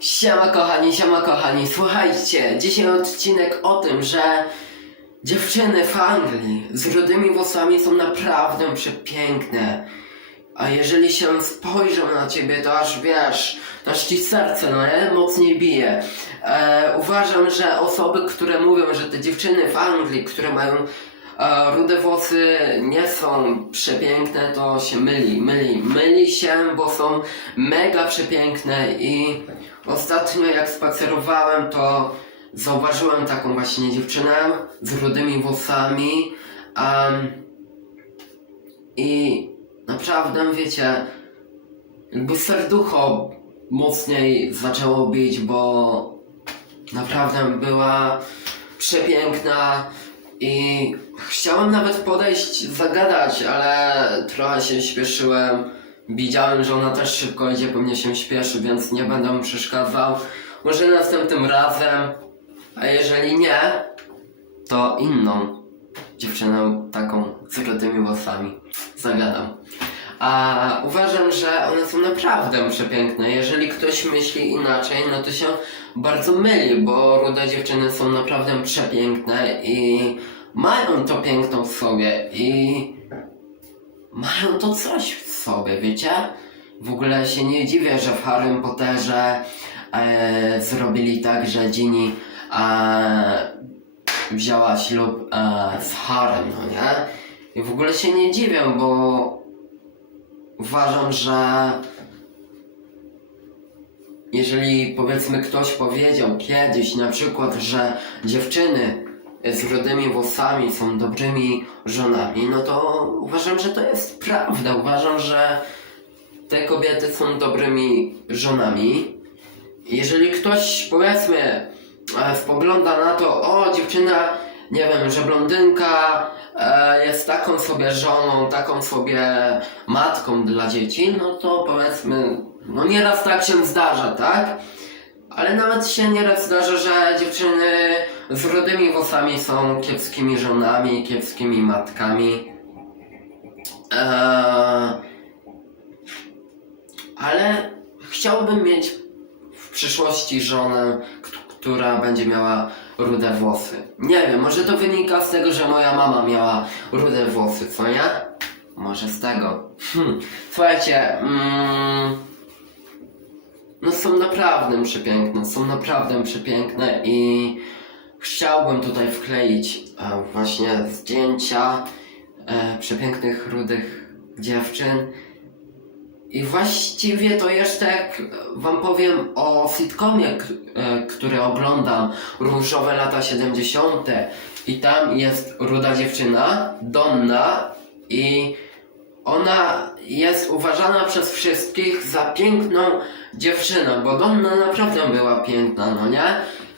Siema kochani, siema kochani, słuchajcie, dzisiaj odcinek o tym, że dziewczyny w Anglii z rudymi włosami są naprawdę przepiękne. A jeżeli się spojrzą na ciebie, to aż wiesz, to aż ci serce, no nie? Mocniej bije. E, uważam, że osoby, które mówią, że te dziewczyny w Anglii, które mają rude włosy, nie są przepiękne, to się myli, myli, myli się, bo są mega przepiękne i ostatnio jak spacerowałem, to zauważyłem taką właśnie dziewczynę z rudymi włosami. em, i naprawdę, wiecie, jakby serducho mocniej zaczęło bić, bo naprawdę była przepiękna i chciałem nawet podejść, zagadać, ale trochę się śpieszyłem. Widziałem, że ona też szybko idzie, pewnie się śpieszy, więc nie będę mu przeszkadzał. Może następnym razem, a jeżeli nie, to inną dziewczynę taką z rudymi włosami zagadam. A uważam, że one są naprawdę przepiękne. Jeżeli ktoś myśli inaczej, no to się bardzo myli, bo rude dziewczyny są naprawdę przepiękne i mają to piękno w sobie i mają to coś w sobie, wiecie? W ogóle się nie dziwię, że w Harrym Potterze e, zrobili tak, że Ginny e, wzięła ślub e, z Harem, no nie? I w ogóle się nie dziwię, bo uważam, że jeżeli powiedzmy ktoś powiedział kiedyś na przykład, że dziewczyny z rudymi włosami są dobrymi żonami, no to uważam, że to jest prawda. Uważam, że te kobiety są dobrymi żonami. Jeżeli ktoś powiedzmy e, spogląda na to, o dziewczyna, nie wiem, że blondynka e, jest taką sobie żoną, taką sobie matką dla dzieci, no to powiedzmy, no nieraz tak się zdarza, tak? Ale nawet się nieraz zdarza, że dziewczyny z rudymi włosami są kiepskimi żonami, kiepskimi matkami. Eee, ale chciałbym mieć w przyszłości żonę, która będzie miała rude włosy. Nie wiem, może to wynika z tego, że moja mama miała rude włosy, co nie? Może z tego. Hmm. Słuchajcie, mm, no są naprawdę przepiękne, są naprawdę przepiękne i chciałbym tutaj wkleić e, właśnie zdjęcia e, przepięknych, rudych dziewczyn. I właściwie to jeszcze jak wam powiem o sitcomie, k- e, który oglądam, Różowe lata 70. I tam jest ruda dziewczyna, Donna i ona jest uważana przez wszystkich za piękną dziewczynę, bo Donna naprawdę była piękna, no nie?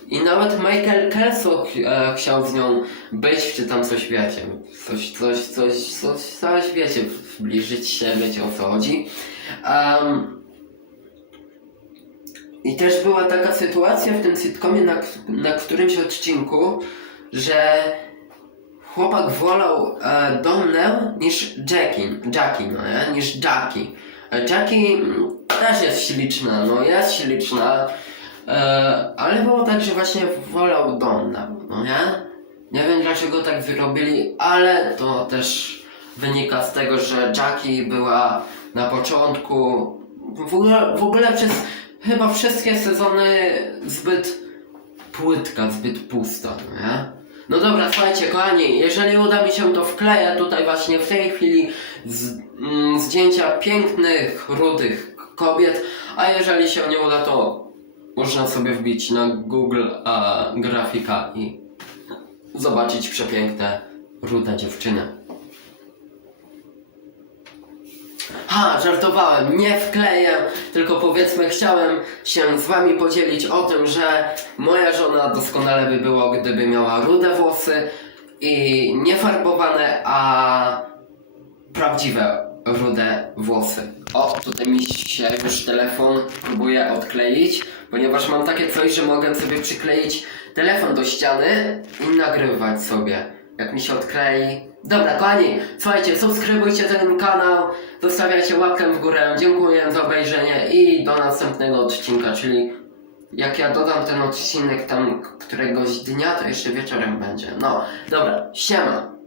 I nawet Michael Kelso e, chciał z nią być, czy tam coś wiecie, coś, coś, coś, coś, coś wiecie, zbliżyć się, wiecie o co chodzi. Em, I też była taka sytuacja w tym sitcomie, na, na którymś odcinku, że chłopak wolał e, niż Jackie, Jackie, no nie? Niż Jackie. E, Jackie mm, też jest śliczna, no jest śliczna, e, ale było tak, że właśnie wolał Donnę, no nie? Nie wiem dlaczego tak wyrobili, ale to też wynika z tego, że Jackie była na początku, w ogóle, w ogóle przez chyba wszystkie sezony zbyt płytka, zbyt pusta, nie? No dobra, słuchajcie, kochani, jeżeli uda mi się to wkleję tutaj właśnie w tej chwili z, mm, zdjęcia pięknych, rudych kobiet, a jeżeli się nie uda, to można sobie wbić na Google a, grafika i zobaczyć przepiękne, rude dziewczyny. Ha, żartowałem, nie wkleję, tylko powiedzmy chciałem się z wami podzielić o tym, że moja żona doskonale by było, gdyby miała rude włosy i nie farbowane, a prawdziwe rude włosy. O, tutaj mi się już telefon próbuje odkleić, ponieważ mam takie coś, że mogę sobie przykleić telefon do ściany i nagrywać sobie. Jak mi się odklei. Dobra, kochani, słuchajcie, subskrybujcie ten kanał, zostawiajcie łapkę w górę. Dziękuję za obejrzenie i do następnego odcinka, czyli Jak ja dodam ten odcinek tam któregoś dnia, to jeszcze wieczorem będzie. No, dobra, siema.